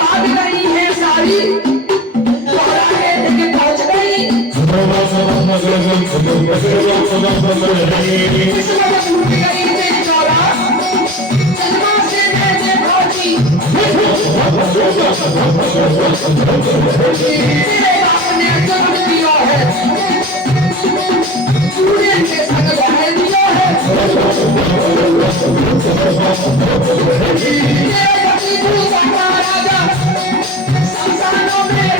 भाग रही है सारी पहुंच गई आपने जन्म दिया है सूर्य के संग बहाय दिया है राजा संसारों में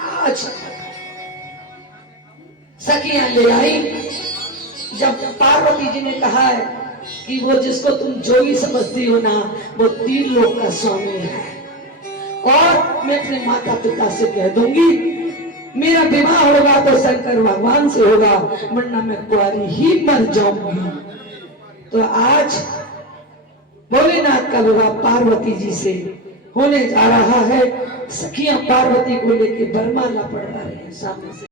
आज सखियां ले आई। जब पार्वती जी ने कहा है कि वो जिसको तुम जोगी समझती हो ना वो 3 लोक का स्वामी है और मैं अपने माता पिता से कह दूंगी मेरा विवाह होगा तो शंकर भगवान से होगा वरना मैं कुंवारी ही मर जाऊंगी। तो आज भोलेनाथ का विवाह पार्वती जी से होने जा रहा है। सखियां पार्वती को लेके बरमाला पढ़वा रही है सामने से।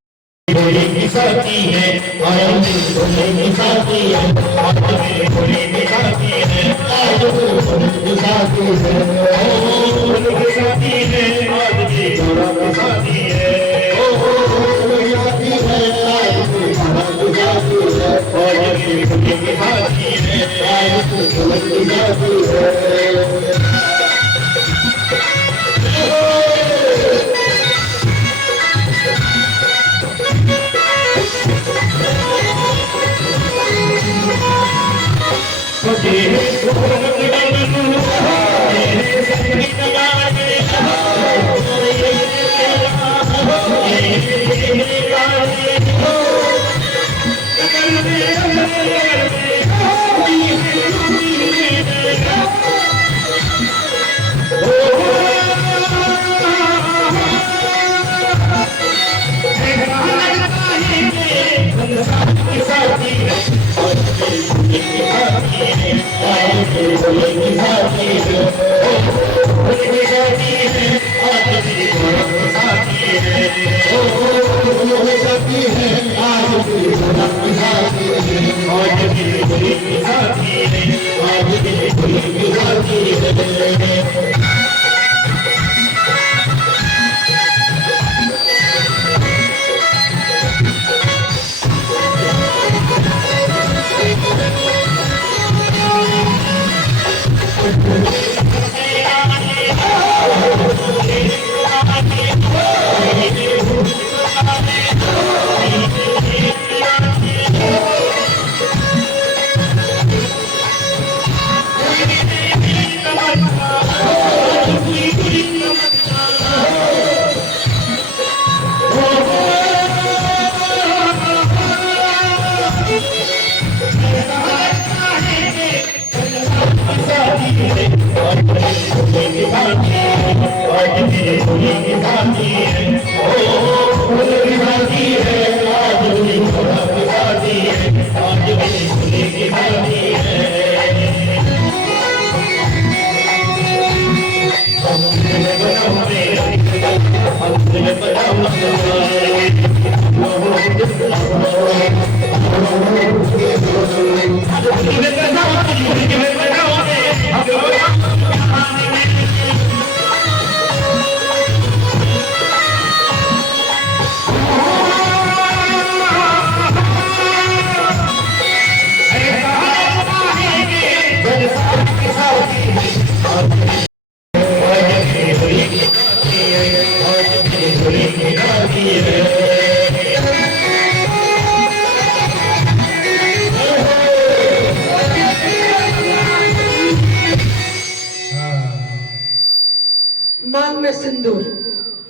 में सिंदूर।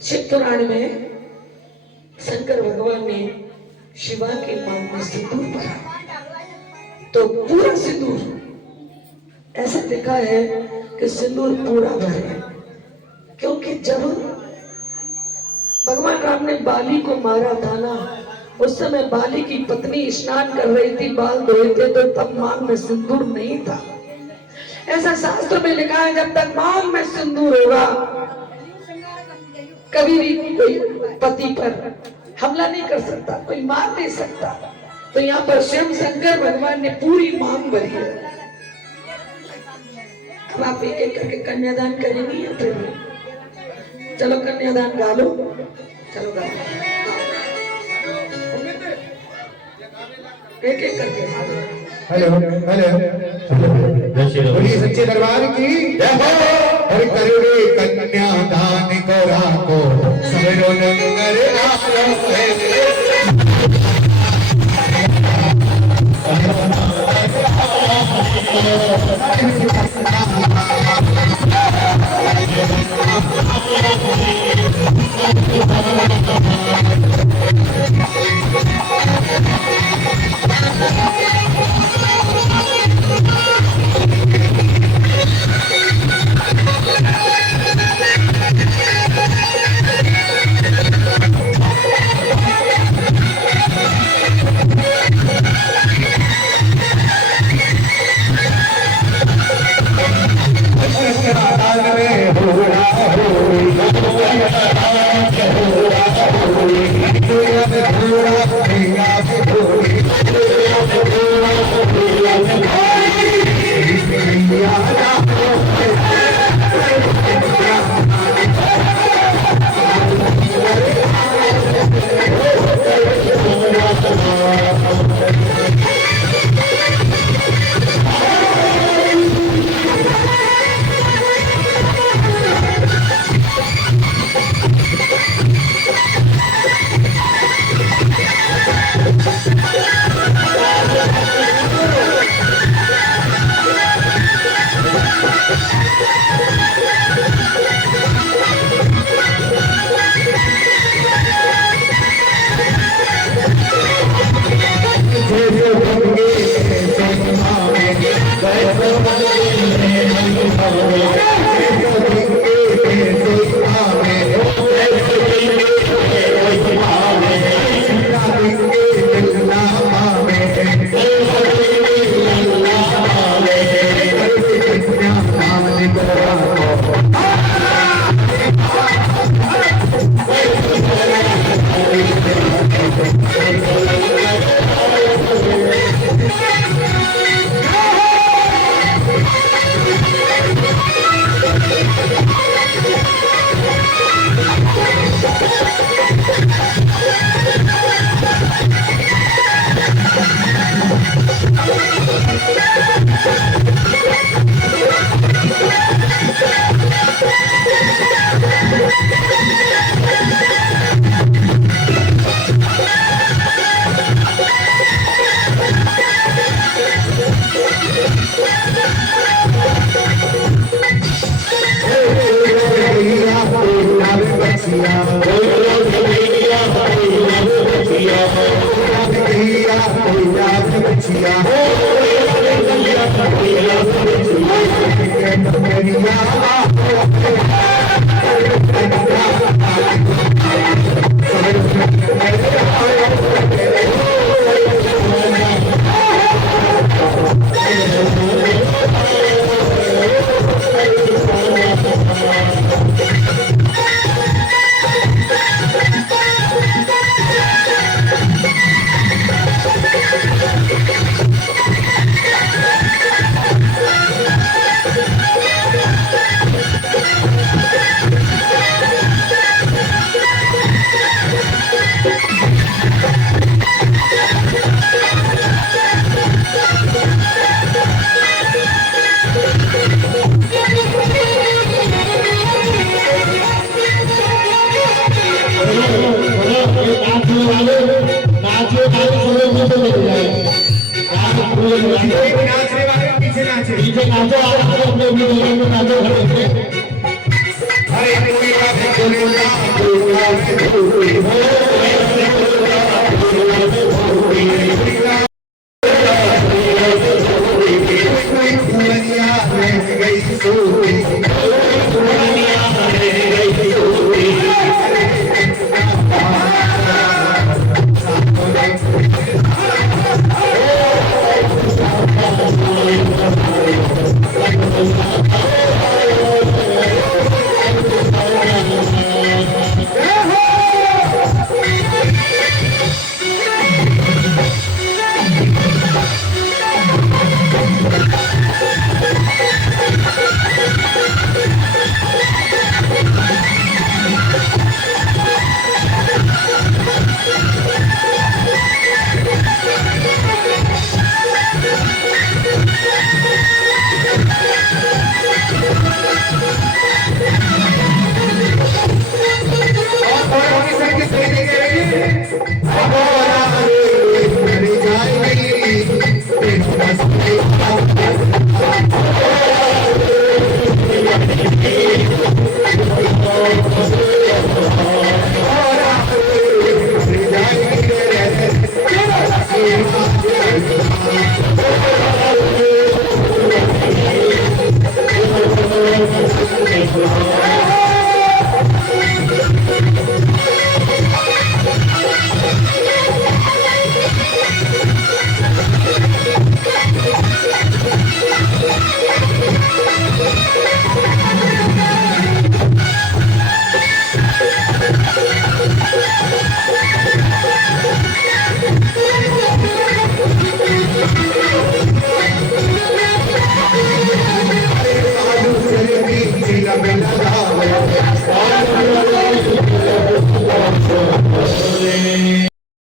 शिव पुराण में शंकर भगवान ने शिवा के मांग में सिंदूर भरा, तो पूरा सिंदूर ऐसा देखा है कि सिंदूर पूरा भरे, क्योंकि जब भगवान राम ने बाली को मारा था ना, उस समय बाली की पत्नी स्नान कर रही थी, बाल धो रहे थे, तो तब मांग में सिंदूर नहीं था। ऐसा शास्त्र में लिखा है, जब तक मांग में सिंदूर होगा कभी भी कोई पति पर हमला नहीं कर सकता, कोई मार नहीं सकता। तो यहाँ पर शिव शंकर भगवान ने पूरी मांग भरी है। अब आप एक एक करके कन्यादान करेंगी या फिर चलो कन्यादान गा लो, चलो गा लो, एक एक करके। हेलो बोलिए सच्चे दरबार की जय हो। हर करोड़े कन्यादान करा को सवेरो नंगर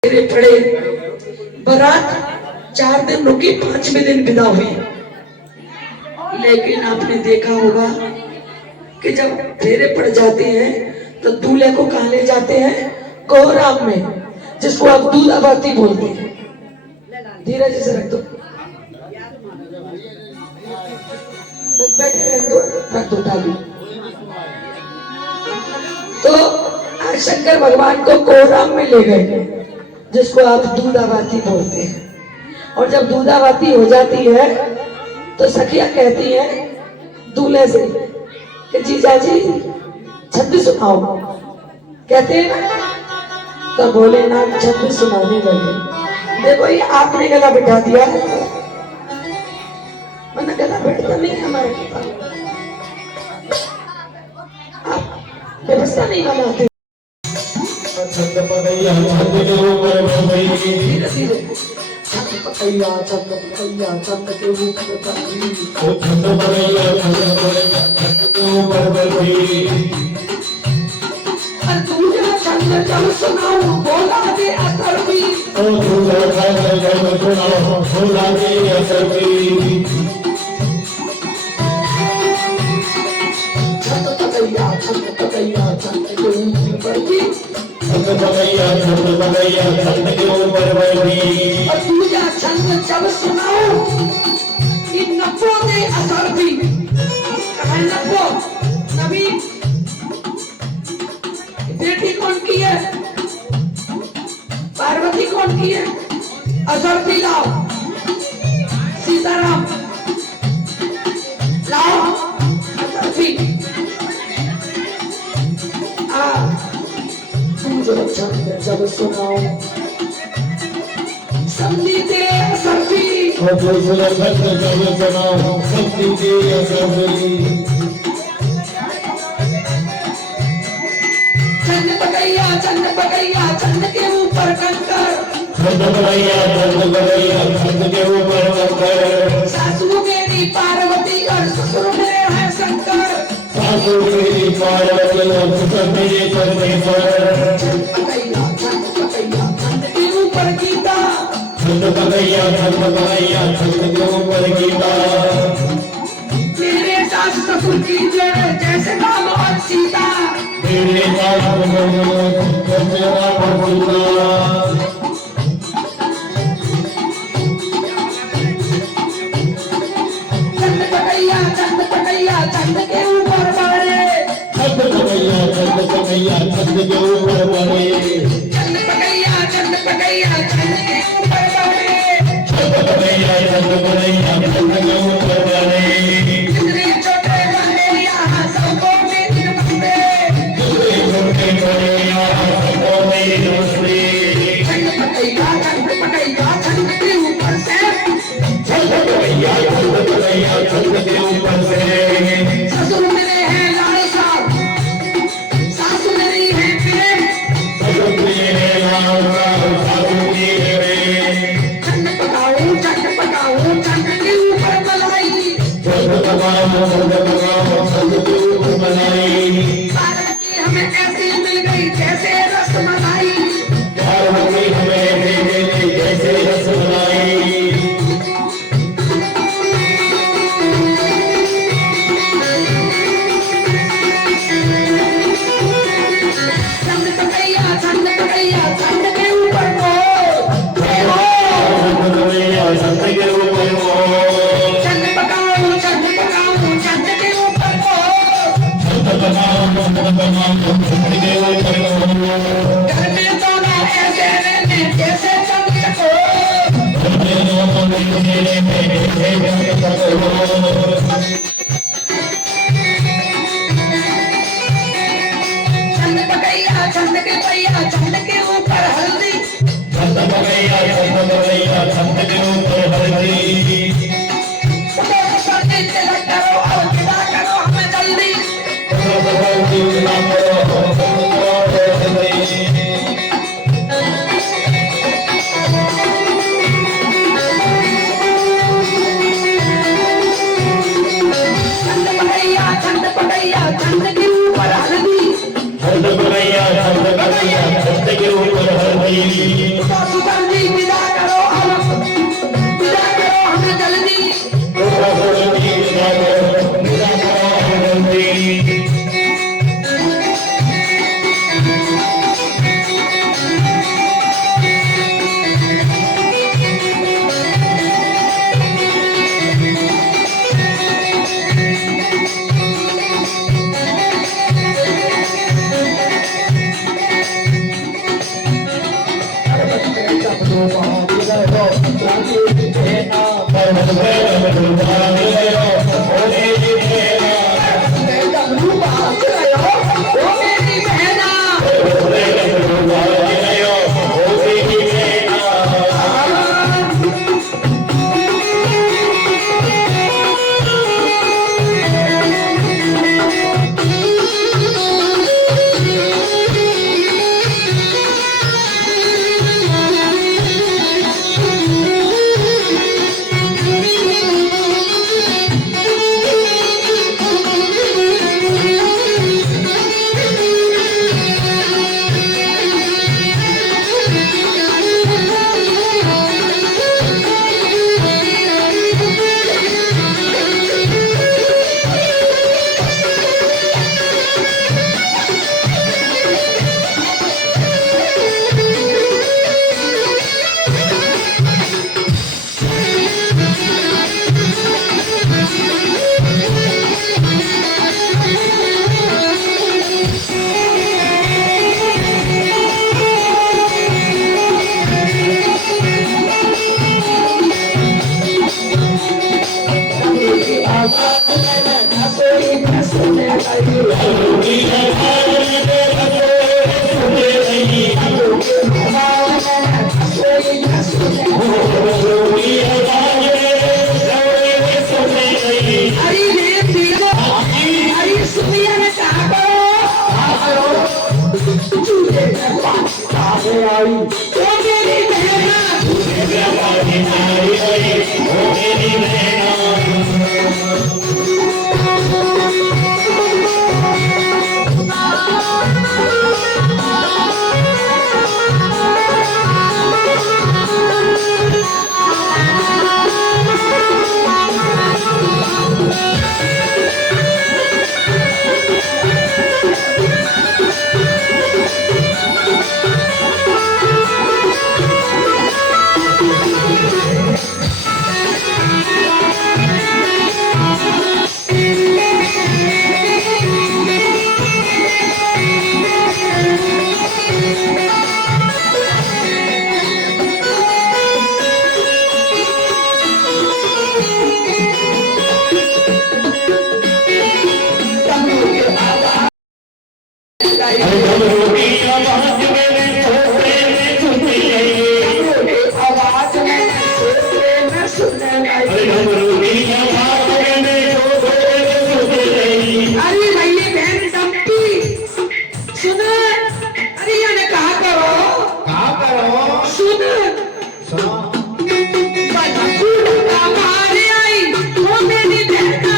मेरे पड़े बारात 4 दिन रुकी, 5वें दिन विदा हुई। लेकिन आपने देखा होगा कि जब फेरे पड़ जाते हैं तो दूल्हे को कहाँ ले जाते हैं? कोहराम में, जिसको आप दूल्हाबाती बोलते हैं। धीरज से रख दो, बैठे रख दो, रख दो ताली। तो आज शंकर भगवान को कोहराम में ले गए, जिसको आप दूल्हाबाती बोलते हैं। और जब दूल्हाबाती हो जाती है तो सखिया कहती है दूल्हे से कि जीजा जी छंद सुनाओ। कहते हैं तो बोले ना, छंद सुनाने लगे। देखो ये आपने गला बिठा दिया, मैंने गला बैठता नहीं है हमारे पास, आप व्यवस्था नहीं बनाते। धीरे धीरे छंद पकैया, छंद पकैया, छंद के ऊपर दूल्हा छंद जब सुनाओ बोला दे असर भी, छंद पकैया, छंद पकैया, छंद के ऊपर भी, और दूल्हा छंद जब सुनाओ कि नब्बो दे असर भी। कहाँ नब्बो? नबी बेटी कौन की है? पार्वती कौन की है? असर भी लाओ, सीताराम लाओ, असर भी। जब सुनाओ समझी दे असर भी, चंद पकैया, चंद पकैया, चंद के ऊपर कंकर, सासू मेरी पार्वती और ससुर मेरे है शंकर। चंद पकैया, चंद पकैया, चंद के ऊपर गीता, मेरे सास ससुर की जय जैसे राम और सीता। चंद पकैया, चंद पकैया, चंद के ऊपर बारे, के ऊपर बने चंद पकैया चंद पकैया चंद के ऊपर बने चंद पकैया चंद पकैया चंद के ऊपर बने जितने छोटे बने यहाँ सबको मेरी नमस्ते जितने छोटे बने यहाँ सबको मेरी नमस्ते चंद पकैया चंद के ऊपर से चंद पकैया चंद के ऊपर से ससुर मेरे हैं लाल साहब सासु मेरी है प्रेम ससुर मेरे लाल सासु मेरे चंद पकाऊं चंद के ऊपर मलाई चंद के ऊपर बनाई पार्वती हमें ऐसे मिल गई जैसे रसमलाई पार्वती हमें दे गई जैसे रसमलाई चंद पकैया चंद के ऊपर को चंद के ऊपर चंद पकाऊं चंद के ऊपर को घर में सोना ऐसे रहने जैसे चंद को चंद पकैया चंद के ऊपर हल्दी तिलक करो और विदा करो हमें जल्दी चंद पकैया चंद के ऊपर हल्दी सासु जल्दी विदा करो हमें जल्दी ओ मेरी बहना सुनने लाई। अरे अरे भैया बहन डम्पी सुने, अरे याने कहा करो सुन, हमारे आई वो मेरी बहना,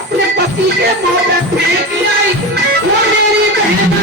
अपने पति के मुंह पे फेंक आई वो मेरी बहना।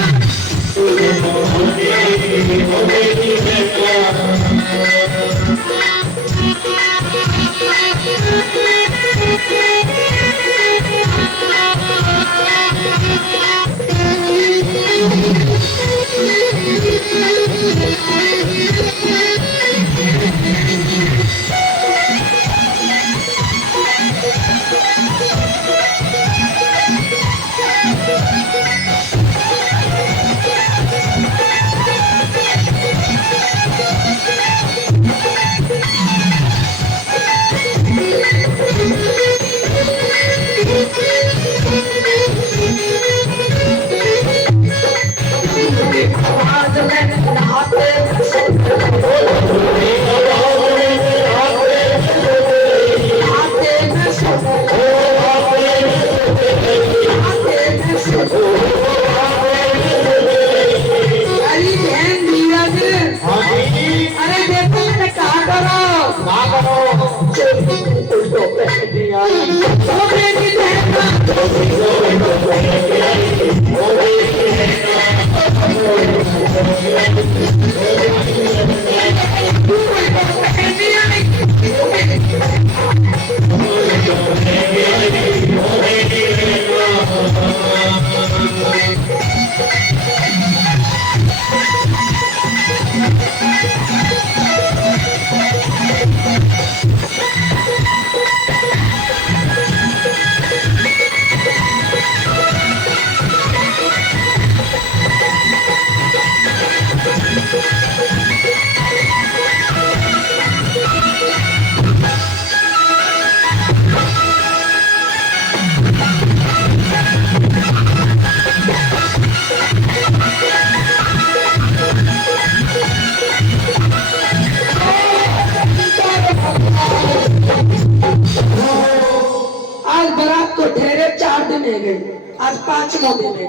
आज 5वां दिन है।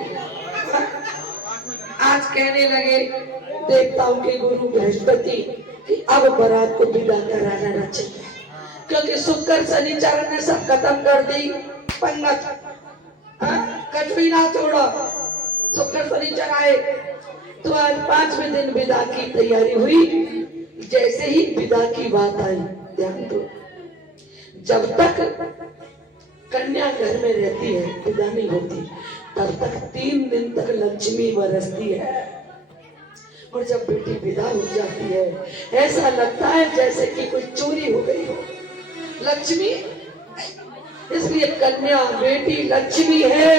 आज कहने लगे देवताओं के गुरु बृहस्पति कि अब बारात को विदा कराना चाहिए, क्योंकि शुक्र शनिचर ने सब खत्म कर दी। पंगत कच भी ना छोड़ो, शुक्र शनिचर आए तो आज 5वें दिन विदा की तैयारी हुई। जैसे ही विदा की बात आई, ध्यान दो, जब तक कन्या घर में रहती है विदा नहीं होती, तब तक 3 दिन तक लक्ष्मी बरसती है। और जब बेटी विदा हो जाती है, ऐसा लगता है जैसे कि कुछ चोरी हो गई हो। लक्ष्मी, इसलिए कन्या बेटी लक्ष्मी है।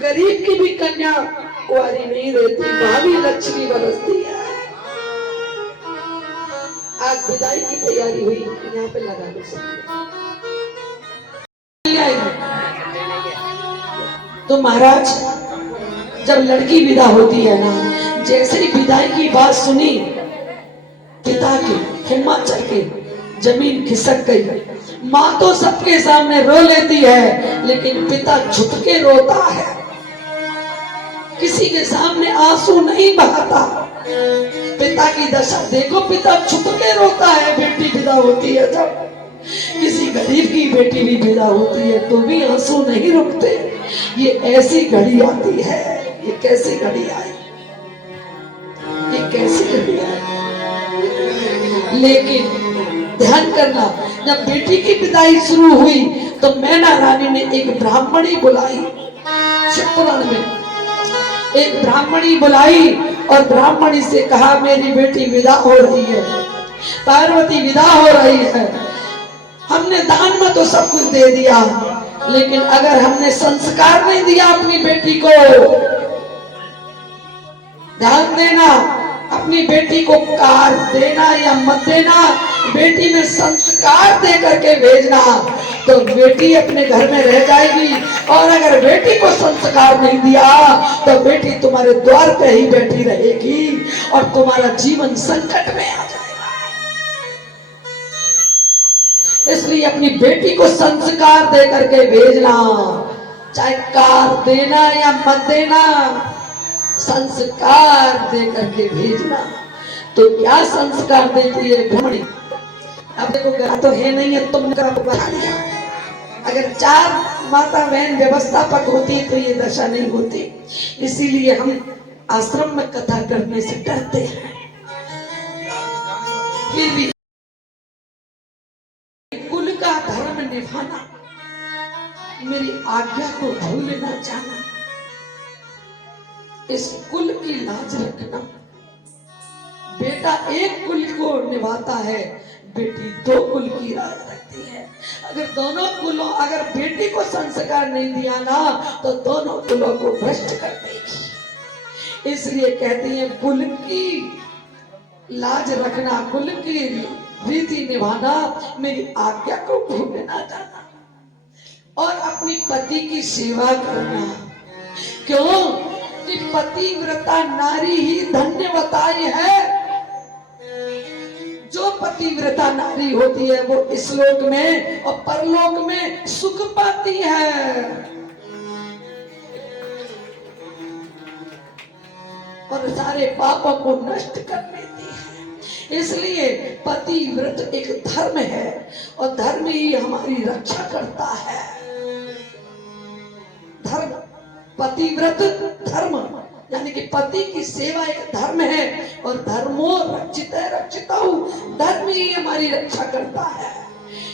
गरीब की भी कन्या कुंवारी नहीं रहती, वहां भी लक्ष्मी बरसती है। आज विदाई की तैयारी हुई, यहाँ पे लगा दो सब। तो महाराज, जब लड़की विदा होती है ना, जैसे ही विदाई की बात सुनी, पिता की हिम्मत चढ़ के जमीन खिसक गई। माँ तो सबके सामने रो लेती है, लेकिन पिता छुप के रोता है, किसी के सामने आंसू नहीं बहाता। पिता की दशा देखो, पिता छुप के रोता है। बेटी विदा होती है, जब किसी गरीब की बेटी भी विदा होती है तो भी आंसू नहीं रुकते। ये ऐसी घड़ी आती है, ये कैसी घड़ी आई, ये कैसी घड़ी आई। लेकिन ध्यान करना, जब बेटी की विदाई शुरू हुई तो मैना रानी ने एक ब्राह्मणी बुलाई। शिव पुराण में एक ब्राह्मणी बुलाई और ब्राह्मणी से कहा, मेरी बेटी विदा हो रही है, पार्वती विदा हो रही है। हमने दान में तो सब कुछ दे दिया, लेकिन अगर हमने संस्कार नहीं दिया अपनी बेटी को, ध्यान देना, अपनी बेटी को कार देना या मत देना, बेटी में संस्कार दे करके भेजना, तो बेटी अपने घर में रह जाएगी। और अगर बेटी को संस्कार नहीं दिया तो बेटी तुम्हारे द्वार पे ही बैठी रहेगी और तुम्हारा जीवन संकट में आ जाएगा। इसलिए अपनी बेटी को संस्कार दे करके भेजना, चाहे कार देना या मत देना, संस्कार दे करके भेजना। तो क्या संस्कार देती है ब्राह्मणी? अब देखो, घर तो है नहीं है, तुमने बता दिया। अगर 4 माता बहन व्यवस्थापक होती तो ये दशा नहीं होती। इसीलिए हम आश्रम में कथा करने से डरते हैं। फिर भी कुल का धर्म निभाना, मेरी आज्ञा को भूल न जाना, इस कुल की लाज रखना। बेटा एक कुल को निभाता है, बेटी 2 कुल की लाज रखती है। अगर दोनों कुलों, अगर बेटी को संस्कार नहीं दिया ना तो दोनों कुलों को भ्रष्ट कर देगी। इसलिए कहती है, कुल की लाज रखना, कुल की रीति निभाना, मेरी आज्ञा को भूल ना जाना और अपनी पति की सेवा करना। क्यों कि पतिव्रता नारी ही धन्य बताई है। जो पतिव्रता नारी होती है वो इस लोक में और परलोक में सुख पाती है और सारे पापों को नष्ट कर लेती है। इसलिए पतिव्रत एक धर्म है और धर्म ही हमारी रक्षा करता है। धर्म, पतिव्रत धर्म, यानी कि पति की सेवा एक धर्म है और धर्मो रक्षित है रक्षिताहु, धर्म ही हमारी रक्षा करता है।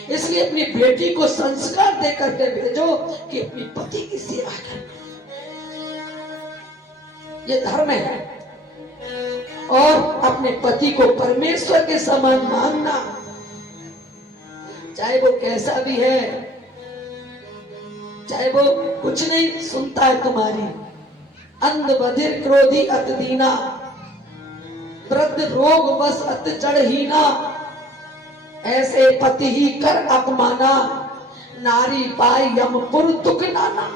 इसलिए अपनी बेटी को संस्कार दे करके भेजो कि अपनी पति की सेवा करना, ये धर्म है। और अपने पति को परमेश्वर के समान मानना, चाहे वो कैसा भी है, चाहे वो कुछ नहीं सुनता है तुम्हारी, अंध बधिर क्रोधी अत दीना, वृद्ध रोग बस अत जड़हीना, ऐसे पति ही कर अपमाना, नारी पाई यमपुर दुख नाना।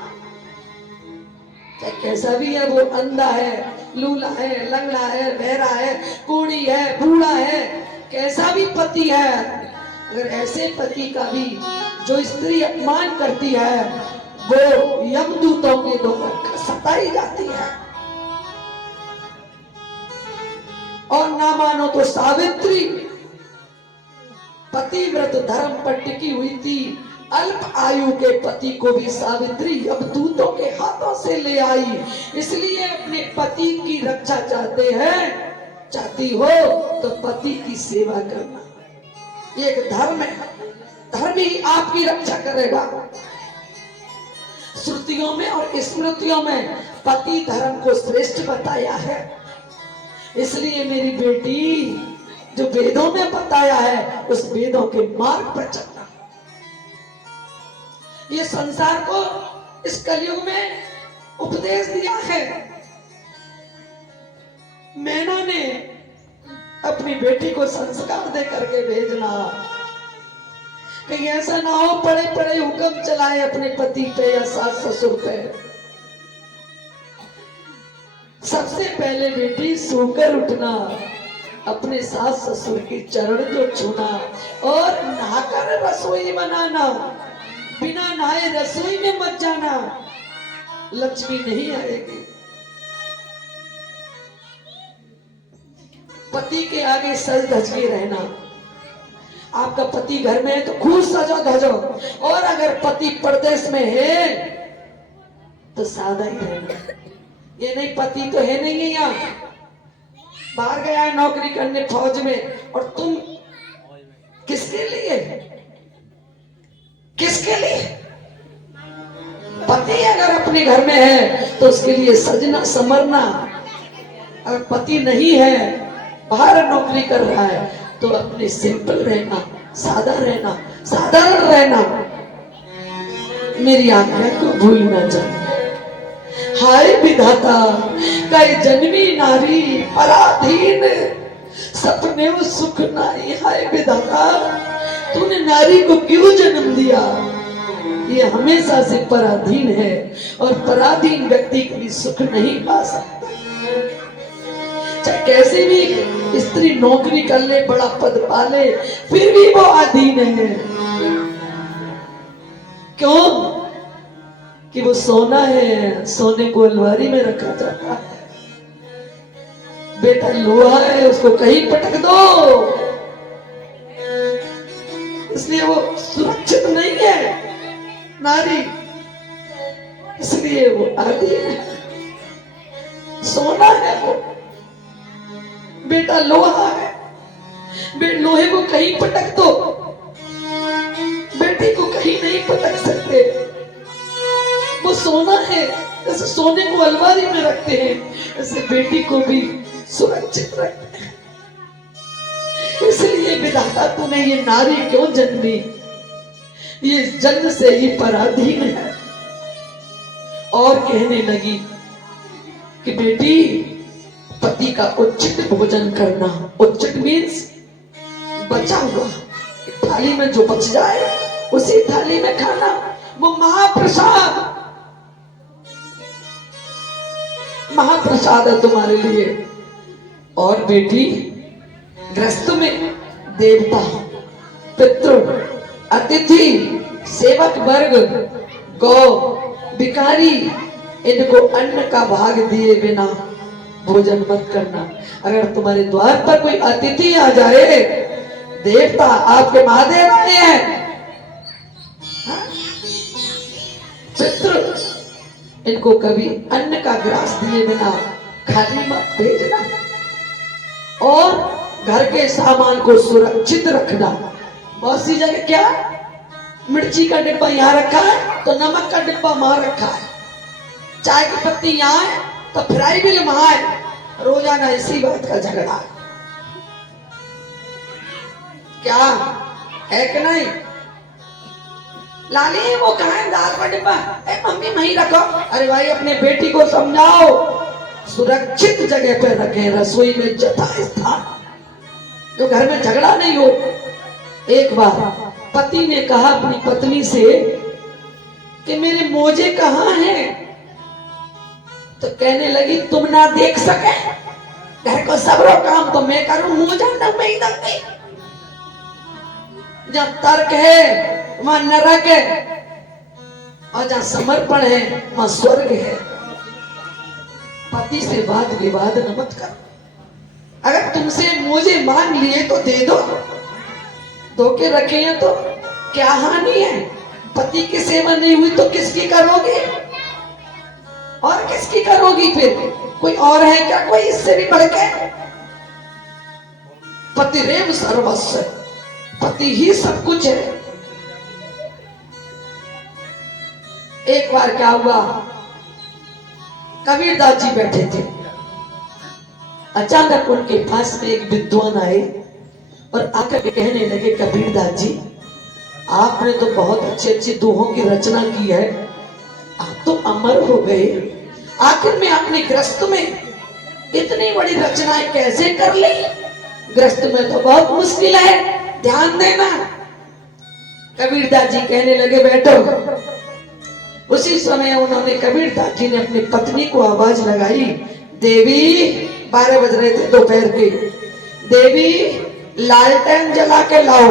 चाहे कैसा भी है, वो अंधा है, लूला है, लंगड़ा है, बहरा है, कूड़ी है, बूढ़ा है, कैसा भी पति है, अगर ऐसे पति का भी जो स्त्री अपमान करती है वो यमदूतों के द्वारा सताई जाती है। और ना मानो तो सावित्री पतिव्रत धर्म पर टिकी हुई थी, अल्प आयु के पति को भी सावित्री यमदूतों के हाथों से ले आई। इसलिए अपने पति की रक्षा चाहती हो तो पति की सेवा करना, ये एक धर्म है। धर्म ही आपकी रक्षा करेगा। श्रुतियों में और स्मृतियों में पति धर्म को श्रेष्ठ बताया है। इसलिए मेरी बेटी, जो वेदों में बताया है उस वेदों के मार्ग पर चलना। ये संसार को इस कलयुग में उपदेश दिया है। मैना ने अपनी बेटी को संस्कार दे करके भेजना, कहीं ऐसा ना हो पड़े पड़े हुक्म चलाए अपने पति पे या सास ससुर पे। सबसे पहले बेटी सोकर उठना, अपने सास ससुर के चरण जो छूना और नहाकर रसोई बनाना, बिना नहाए रसोई में मत जाना, लक्ष्मी नहीं आएगी। पति के आगे सज धज के रहना। आपका पति घर में है तो खूब सजो धजो, और अगर पति परदेश में है तो सादा ही रहना। ये नहीं पति तो है नहीं है यहाँ, बाहर गया है नौकरी करने फौज में, और तुम किसके लिए, किसके लिए? पति अगर अपने घर में है तो उसके लिए सजना संवरना। अगर पति नहीं है, बाहर नौकरी कर रहा है, तो अपने सिंपल रहना, सादा रहना, साधारण रहना। मेरी आज्ञा को भूल ना जाना। हाय विधाता, कई जन्मी नारी पराधीन, सपने में सुख नाई। हाय विधाता, तूने नारी को क्यों जन्म दिया? ये हमेशा से पराधीन है, और पराधीन व्यक्ति कभी सुख नहीं पा सकता। चाहे कैसे भी स्त्री नौकरी कर ले, बड़ा पद पाले, फिर भी वो अधीन है। क्यों? कि वो सोना है, सोने को अलमारी में रखा जाता है। बेटा लोहा है, उसको कहीं पटक दो, इसलिए वो सुरक्षित नहीं है नारी, इसलिए वो अधीन है। सोना है वो, बेटा लोहा है, लोहे को कहीं पटक दो, बेटी को कहीं नहीं पटक सकते। वो सोना है, जैसे सोने को अलमारी में रखते हैं, ऐसे बेटी को भी सुरक्षित रखते हैं। इसलिए विधाता तूने ये नारी क्यों जन्मी? ये जन्म से ही पराधीन है। और कहने लगी कि बेटी, पति का उचित भोजन करना। उचित मीन्स बचा हुआ, थाली में जो बच जाए उसी थाली में खाना, वो महाप्रसाद, महाप्रसाद है तुम्हारे लिए। और बेटी, गृहस्थ में देवता, पितृ, अतिथि, सेवक वर्ग, गौ, भिखारी, इनको अन्न का भाग दिए बिना भोजन मत करना। अगर तुम्हारे द्वार पर कोई अतिथि आ जाए, देवता आपके महादेव आए हैं, पितृ, इनको कभी अन्न का ग्रास दिए बिना खाली मत भेजना। और घर के सामान को सुरक्षित रखना। बहुत सी जगह क्या, मिर्ची का डिब्बा यहाँ रखा है तो नमक का डिब्बा वहां रखा है, चाय की पत्ती यहाँ है तो फ्राई बिल वहां है। रोजाना इसी बात का झगड़ा है, क्या है कि नहीं? लाली वो कहाँ है दाल का डिब्बा? मम्मी वहीं रखो। अरे भाई, अपने बेटी को समझाओ, सुरक्षित जगह पे रखें, रसोई में जथा स्थान, तो घर में झगड़ा नहीं हो। एक बार पति ने कहा अपनी पत्नी से कि मेरे मोजे कहाँ हैं? तो कहने लगी, तुम ना देख सके, घर को सबरो काम तो मैं करूं, मोजा न मैं इधर नहीं। जहाँ तर्क है वहां नरक है, और जहाँ समर्पण है वहां स्वर्ग है। पति से वाद विवाद न मत करो। अगर तुमसे मोजे मांग लिए तो दे दो, धोके रखे हैं तो क्या हानि है? पति की सेवा नहीं हुई तो किसकी करोगे? और किसकी करोगी फिर? कोई और है क्या कोई इससे भी बढ़ के? पतिरेव सर्वस्व, पति ही सब कुछ है। एक बार क्या हुआ, कबीरदास जी बैठे थे, अचानक उनके पास में एक विद्वान आए और आकर कहने लगे, कबीरदास जी, आपने तो बहुत अच्छे अच्छे दोहों की रचना की है, आप तो अमर हो गए, आखिर में आपने गृहस्थ में इतनी बड़ी रचनाएं कैसे कर ली? गृहस्थ में तो बहुत मुश्किल है, ध्यान देना। कबीरदास जी कहने लगे, बैठो। उसी समय उन्होंने, कबीरदास जी ने अपनी पत्नी को आवाज लगाई, देवी, 12 बज रहे थे दोपहर के, देवी लालटेन जला के लाओ।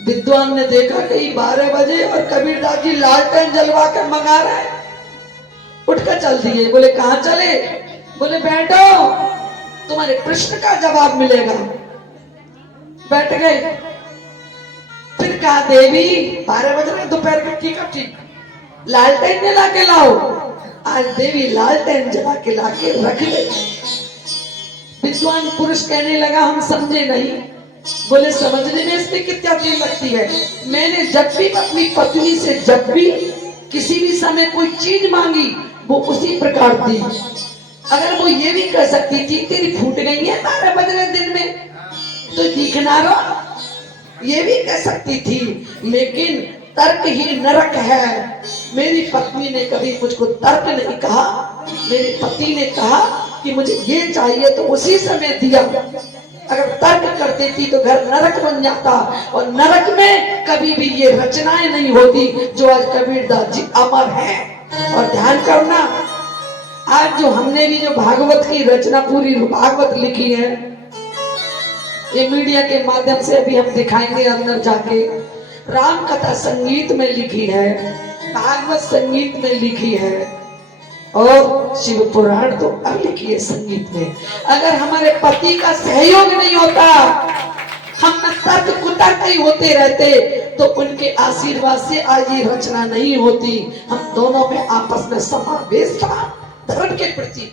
विद्वान ने देखा कहीं 12 बजे और कबीरदास जी लालटेन जलवा कर मंगा रहे हैं। उठकर चल दिए। बोले कहां चले? बोले बैठो, तुम्हारे प्रश्न का जवाब मिलेगा। बैठ गए। फिर कहा देवी 12 बज रहे दोपहर के, ठीक है ठीक, लालटेन जला के लाओ। आज देवी लालटेन जला के लाके रख ले। विद्वान पुरुष कहने लगा हम समझे नहीं। बोले समझने में इसमें कितना देर लगती है? मैंने जब भी अपनी पत्नी से जब भी किसी भी समय कोई चीज मांगी वो उसी प्रकार दी। अगर वो ये भी कह सकती थी तेरी फूट गई है 12 बज रहे दिन में तो दिखना रो, ये भी कह सकती थी, लेकिन तर्क ही नरक है। मेरी पत्नी ने कभी मुझको तर्क नहीं कहा। मेरे पति ने कहा कि मुझे ये चाहिए तो उसी समय दिया। अगर तर्क कर देती तो घर नरक बन जाता, और नरक में कभी भी ये रचनाएं नहीं होती जो आज कबीरदास जी अमर हैं। और ध्यान करना, आज जो हमने भी जो भागवत की रचना पूरी भागवत लिखी है, ये मीडिया के माध्यम से अभी हम दिखाएंगे अंदर जाके। राम कथा संगीत में लिखी है, भागवत संगीत में लिखी है, और शिव पुराण तो अब लिखी है संगीत में। अगर हमारे पति का सहयोग नहीं होता, हम न तर्क कुतर्क ही होते रहते, तो उनके आशीर्वाद से आज ये रचना नहीं होती। हम दोनों में आपस में समावेश था, धर्म के प्रति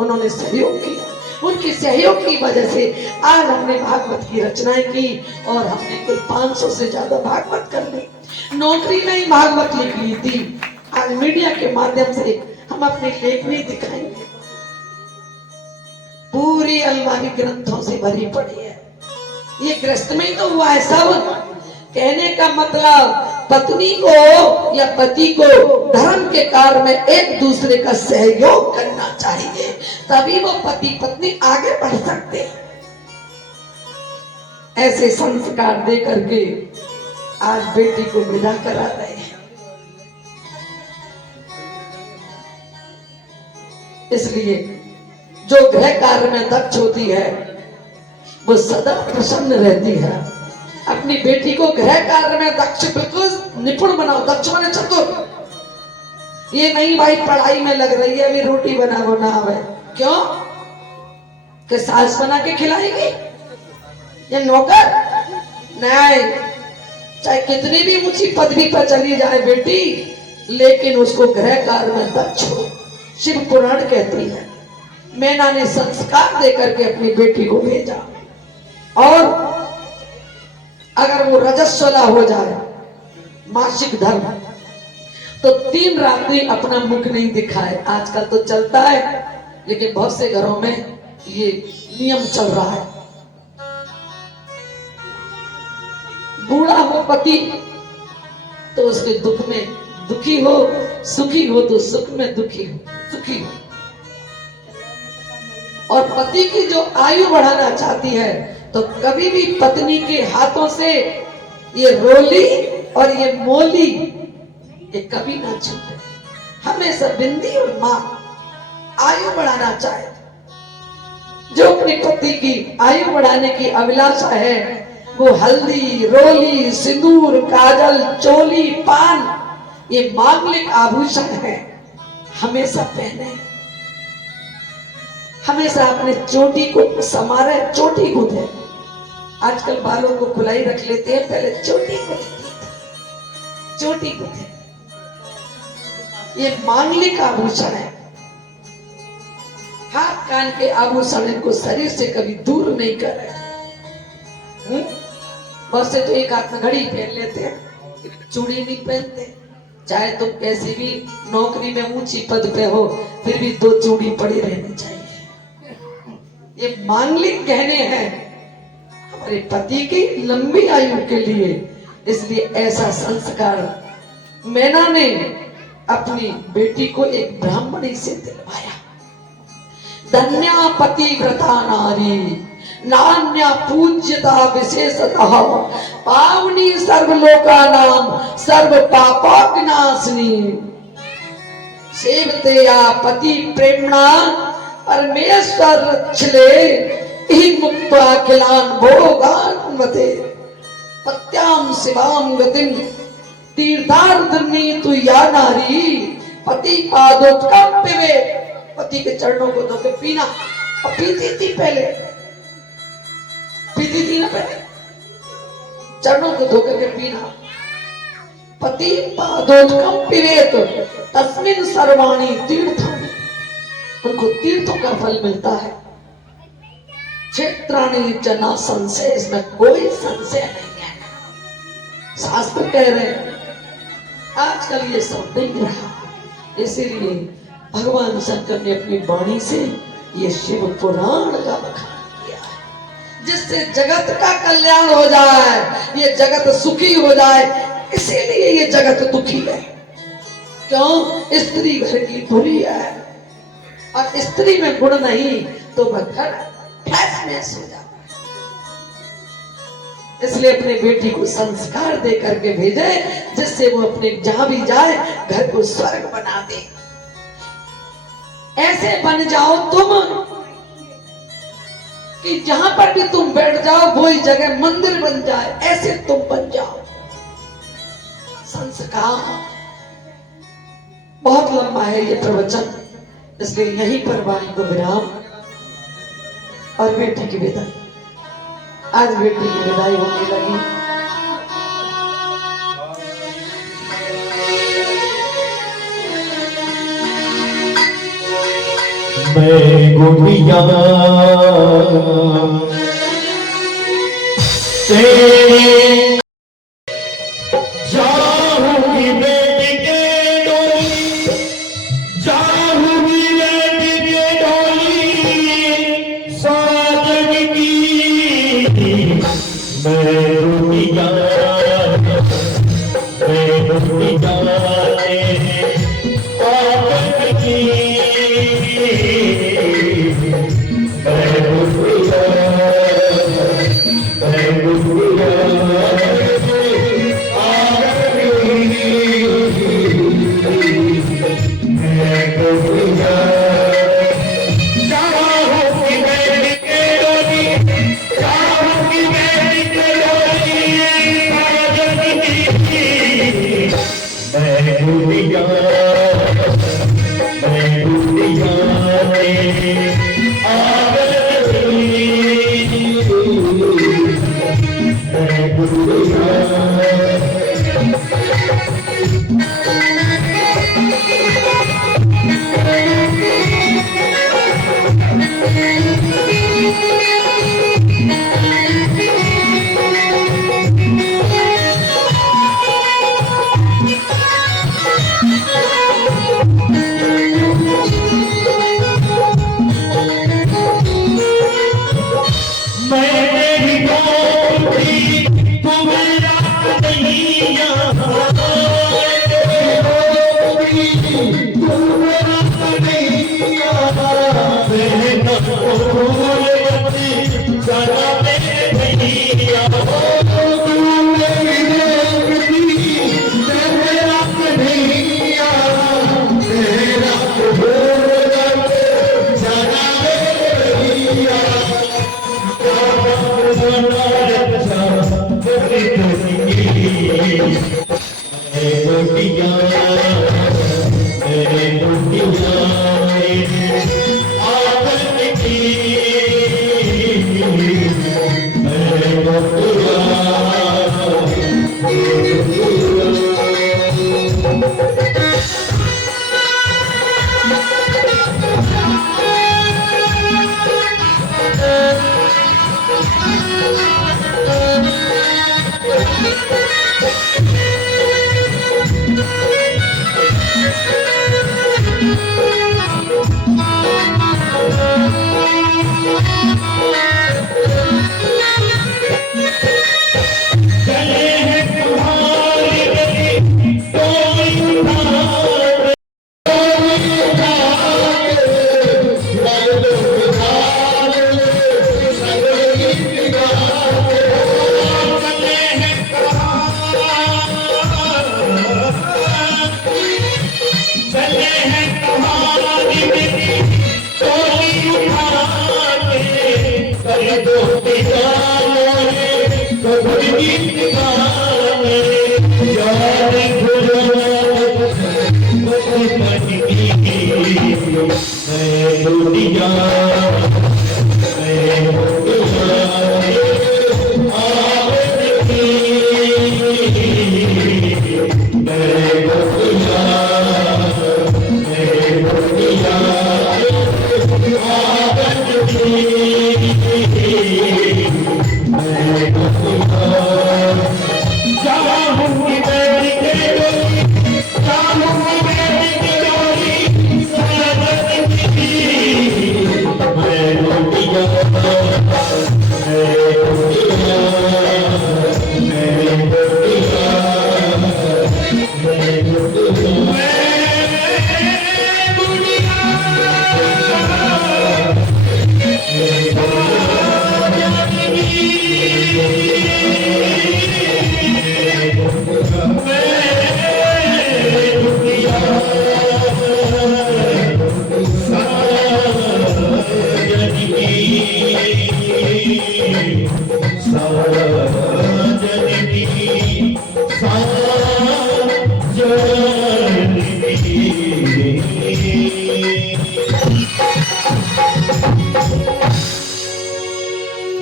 उन्होंने सहयोग किया। उनके सहयोग की वजह से आज हमने भागवत की रचनाएं की, और हमने कुल 500 से ज्यादा भागवत कर ली। नौकरी में ही भागवत लिख ली थी। आज मीडिया के माध्यम से हम अपनी लेखनी दिखाएंगे। पूरी अलमारी ग्रंथों से भरी पड़ी है। ये गृहस्थ में ही तो हुआ है सब। कहने का मतलब पत्नी को या पति को धर्म के कार्य में एक दूसरे का सहयोग करना चाहिए, तभी वो पति पत्नी आगे बढ़ सकते। ऐसे संस्कार दे करके आज बेटी को विदा करा रहे हैं। इसलिए जो गृह कार्य में दक्ष होती है वो सदा प्रसन्न रहती है। अपनी बेटी को गृह कार्य में दक्ष, बिल्कुल निपुण बनाओ। दक्ष माने चतुर। ये नहीं भाई पढ़ाई में लग रही है, अभी रोटी बनाओ ना आवे, क्यों कि सास बना के खिलाएगी या नौकर? नहीं, चाहे कितनी भी ऊंची पदवी पर चली जाए बेटी, लेकिन उसको गृह कार्य में दक्ष हो। शिव पुराण कहती है, मैना ने संस्कार देकर के अपनी बेटी को भेजा, और अगर वो रजस्वला हो जाए, मासिक धर्म, तो 3 रात्रि अपना मुख नहीं दिखाए। आजकल तो चलता है, लेकिन बहुत से घरों में ये नियम चल रहा है। बूढ़ा हो पति तो उसके दुख में दुखी हो, सुखी हो तो सुख में दुखी हो, सुखी हो। और पति की जो आयु बढ़ाना चाहती है तो कभी भी पत्नी के हाथों से ये रोली और ये मोली ये कभी ना छूटे। हमेशा बिंदी और मां आयु बढ़ाना चाहे। जो अपने पति की आयु बढ़ाने की अभिलाषा है वो हल्दी, रोली, सिंदूर, काजल, चोली, पान, ये मांगलिक आभूषण है, हमेशा पहने। हमेशा अपने चोटी को समारे, चोटी गूंथे। आजकल बालों को खुलाई रख लेते हैं, पहले चोटी गूंथती, चोटी गूंथे। ये मांगलिक आभूषण है। हाथ कान के आभूषण को शरीर से कभी दूर नहीं करे। बहुत से तो एक हाथ में घड़ी पहन लेते हैं, चूड़ी नहीं पहनते। चाहे तुम कैसी भी नौकरी में ऊंची पद पे हो, फिर भी 2 चूड़ी पड़ी रहनी चाहिए। ये मांगलिक गहने हैं हमारे पति की लंबी आयु के लिए। इसलिए ऐसा संस्कार मैना ने अपनी बेटी को एक ब्राह्मणी से दिलवाया। धन्या पतिव्रता नारी, नान्या पूज्यता विशेषतः, पावनी सर्वलोकानां सर्व पापाग्नाशिनी। सेवते या पति प्रेमणा परमेश्वर रक्षले ही मुक्त्वा अखिलान भोगान मते पत्याम शिवाम गतिम तीर्थार्धनी तु या नारी पति पादोत्कम पिबे। पति के चरणों को धो के पीना। और पीती थी पहले, पीती थी ना पहले, चरणों को धो के पीना। पति पादोत्कम पिबेत तस्मिन सर्वाणी तीर्थानि, उनको तीर्थों का फल मिलता है। क्षेत्राणि जना संशय, इसमें कोई संशय नहीं है। शास्त्र कह रहे हैं आजकल ये सब नहीं रहा, इसीलिए भगवान शंकर ने अपनी वाणी से ये शिव पुराण का बखान किया है, जिससे जगत का कल्याण हो जाए, ये जगत सुखी हो जाए। इसीलिए ये जगत दुखी है। क्यों? स्त्री घर की धुरी है, और स्त्री में गुण नहीं तो वह घर फ्लैशनेस हो जाता है। इसलिए अपने बेटी को संस्कार दे करके भेजे, जिससे वो अपने जहां भी जाए घर को स्वर्ग बना दे। ऐसे बन जाओ तुम कि जहां पर भी तुम बैठ जाओ वही जगह मंदिर बन जाए, ऐसे तुम बन जाओ। संस्कार बहुत लंबा है ये प्रवचन, इसलिए यहीं पर वाणी को विराम। और बेटी की विदाई, आज बेटी की विदाई होने लगी। मैं गुड़िया तेरे जाऊंगी बेटी के डोली, जाऊंगी बेटी के डोली साजन की। मैं गुड़िया तेरे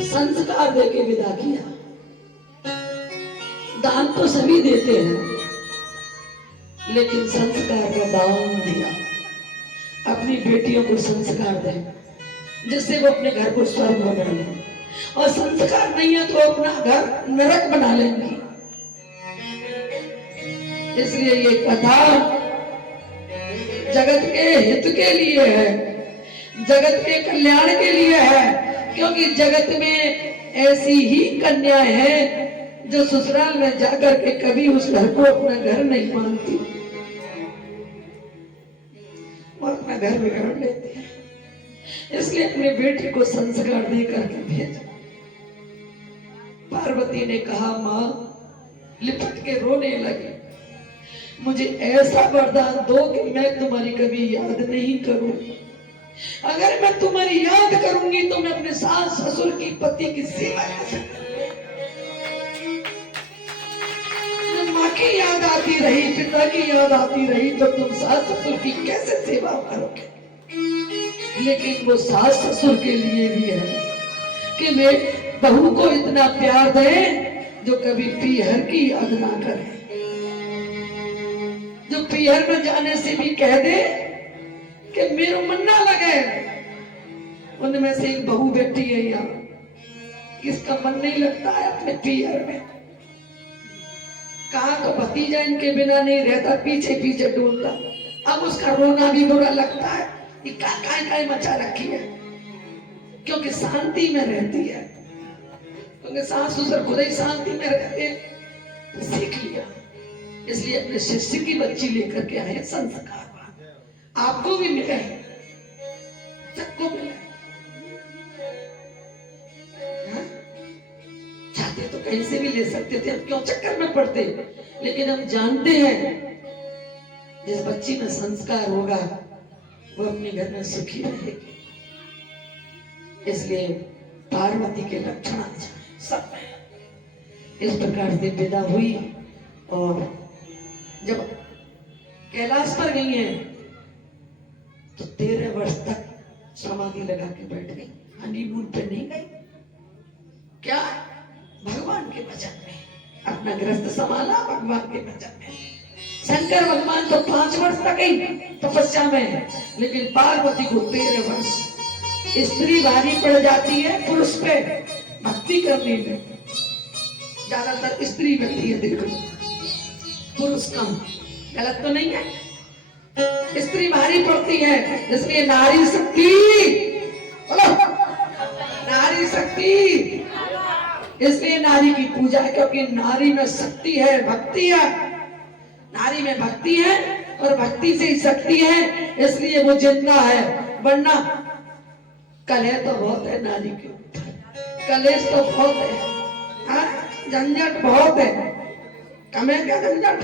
संस्कार दे के विदा किया। दान तो सभी देते हैं, लेकिन संस्कार का दान दिया। अपनी बेटियों को संस्कार दें जिससे वो अपने घर को स्वर्ग बना ले, और संस्कार नहीं है तो अपना घर नरक बना लेंगी। इसलिए ये कथा जगत के हित के लिए है, जगत के कल्याण के लिए है, क्योंकि जगत में ऐसी ही कन्याएं हैं जो ससुराल में जाकर के कभी उस घर को अपना घर नहीं मानती और अपना घर बिगाड़ लेती है। इसलिए अपने बेटे को संस्कार दे करके भेजा। पार्वती ने कहा, मां, लिपट के रोने लगी, मुझे ऐसा वरदान दो कि मैं तुम्हारी कभी याद नहीं करूं। अगर मैं तुम्हारी याद करूंगी तो मैं अपने सास ससुर की पति की सेवा कैसे करूंगी? माँ की याद आती रही, पिता की याद आती रही, तो तुम सास ससुर की कैसे सेवा करोगे? लेकिन वो सास ससुर के लिए भी है कि वे बहू को इतना प्यार दें जो कभी पीहर की याद ना करे, जो पीहर में जाने से भी कह दे कि मेरा मन ना लगे। उनमें से एक बहू बेटी है यहाँ, इसका मन नहीं लगता है अपने पीहर में। कहा तो भतीजा इनके बिना नहीं रहता, पीछे पीछे ढूंढता। अब उसका रोना भी बुरा लगता है, ये काय मचा रखी है, क्योंकि शांति में रहती है, क्योंकि सास ससुर खुद ही शांति में रहते हैं, तो सीख लिया। इसलिए अपने शिष्य की बच्ची लेकर के आए संस्कार। आपको भी मिले, सबको मिले। चाहते तो कहीं से भी ले सकते थे, हम क्यों चक्कर में पड़ते? लेकिन हम जानते हैं जिस बच्ची में संस्कार होगा वो अपने घर में सुखी रहेगी। इसलिए पार्वती के लक्षण सब इस प्रकार से विदा हुई, और जब कैलाश पर गई हैं तो 13 वर्ष तक समाधि लगा के बैठ गई। हनीमून पे नहीं गई, क्या? भगवान के भजन में अपना गृहस्थ संभाला, भगवान के भजन में। शंकर भगवान तो 5 वर्ष तक गई तपस्या में, लेकिन पार्वती को 13 वर्ष। स्त्री भारी पड़ जाती है पुरुष पे भक्ति करने में, ज्यादातर स्त्री बैठी है, देखो पुरुष कम। गलत तो नहीं है, स्त्री भारी पड़ती है, इसलिए नारी शक्ति, बोलो नारी शक्ति। इसलिए नारी की पूजा, क्योंकि नारी में शक्ति है, भक्ति है, नारी में भक्ति है और भक्ति से ही शक्ति है, इसलिए वो जिंदा है। वरना कलह तो बहुत है नारी के ऊपर, कलेश तो बहुत है, झंझट बहुत है, कम है क्या झंझट?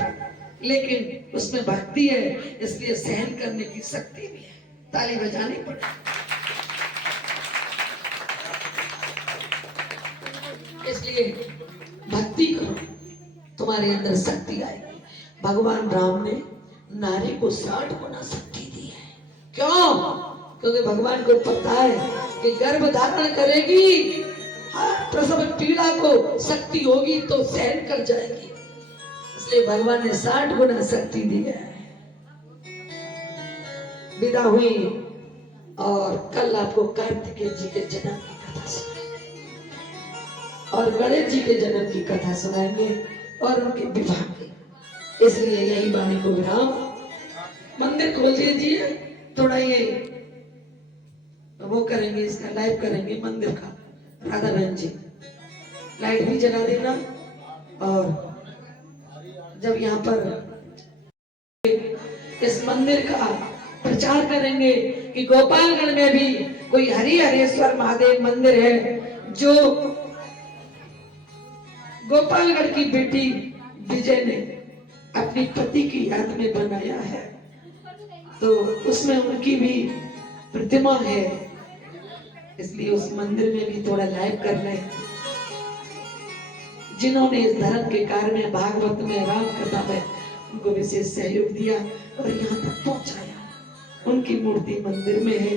लेकिन उसमें भक्ति है, इसलिए सहन करने की शक्ति भी है। ताली बजानी पड़ेगी। इसलिए भक्ति करो, तुम्हारे अंदर शक्ति आएगी। भगवान राम ने नारी को 60 गुना शक्ति दी है। क्यों? क्योंकि भगवान को पता है कि गर्भ धारण करेगी, हर प्रसव पीड़ा को शक्ति होगी तो सहन कर जाएगी, इसलिए भगवान ने 60 गुना शक्ति दी है। विदा हुई और कल आपको कार्तिकेय जी के जन्म की कथा सुनाएंगे और गणेश जी के जन्म की कथा सुनाएंगे और उनके विवाह की। इसलिए यही वाणी को विराम। मंदिर खोल दीजिए, थोड़ा ये वो करेंगे, इसका लाइव करेंगे मंदिर का। राधा बहन जी लाइट भी जला देना और जब यहाँ पर इस मंदिर का प्रचार करेंगे कि गोपालगढ़ में भी कोई हरिहरेश्वर महादेव मंदिर है जो गोपालगढ़ की बेटी विजय ने अपनी पति की याद में बनाया है, तो उसमें उनकी भी प्रतिमा है, इसलिए उस मंदिर में भी थोड़ा लाइव कर लें। जिन्होंने इस धर्म के कार्य में भागवत में राम कथा में उनको विशेष सहयोग दिया और यहाँ तक पहुंचाया, उनकी मूर्ति मंदिर में है।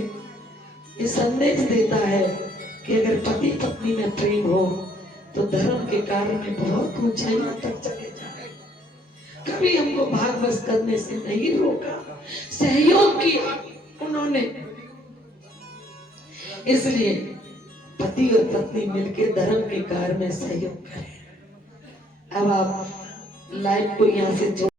ये संदेश देता है कि अगर पति पत्नी में प्रेम हो तो धर्म के कार्य में बहुत ऊंचाइयों तक चले जाए। कभी हमको भागवत करने से नहीं रोका, सहयोग किया उन्होंने। इसलिए पति और पत्नी मिलकर धर्म के कार्य में सहयोग करें। अब आप लाइव को यहाँ से जोड़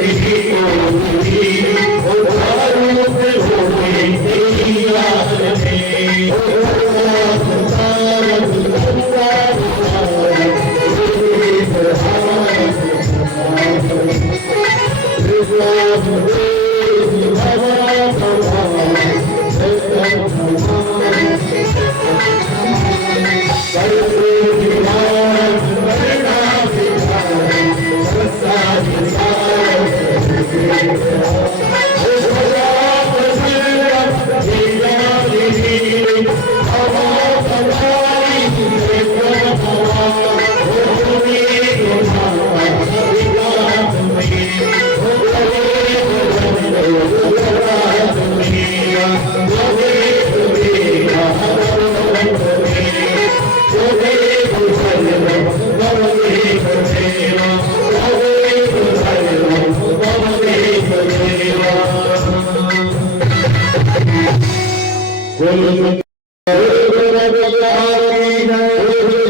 Thank you. बोलो महाराज की जय,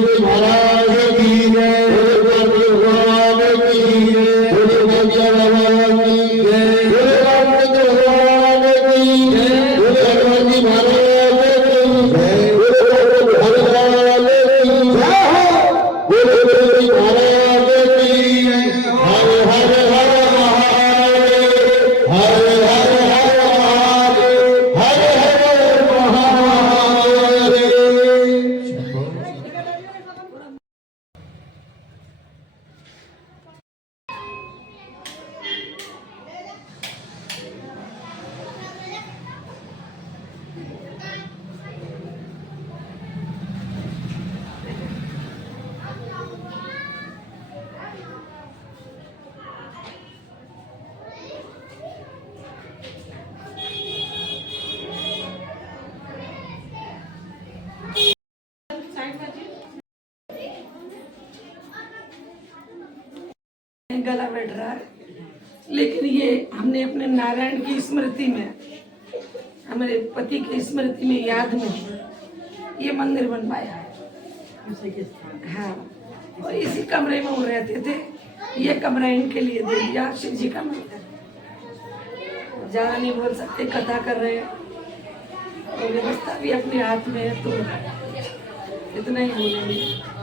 भगवान की जय, भगवान की जय, भगवान की जय, भगवान जी महाराज की जय, भगवान की जय, बोलो महाराज की जय। हर हर हर महादेव, हर हर हर महादेव, हर हर महादेव। गला बैठ रहा है, लेकिन ये हमने अपने नारायण की स्मृति में, हमारे पति की स्मृति में, याद में ये मंदिर बनवाया है। हाँ, और इसी कमरे में वो रहते थे। ये कमरा इनके लिए दे दिया, शिव जी का मंदिर। ज्यादा नहीं बोल सकते, कथा कर रहे हैं और व्यवस्था भी अपने हाथ में है, तो इतना ही बोलेंगे।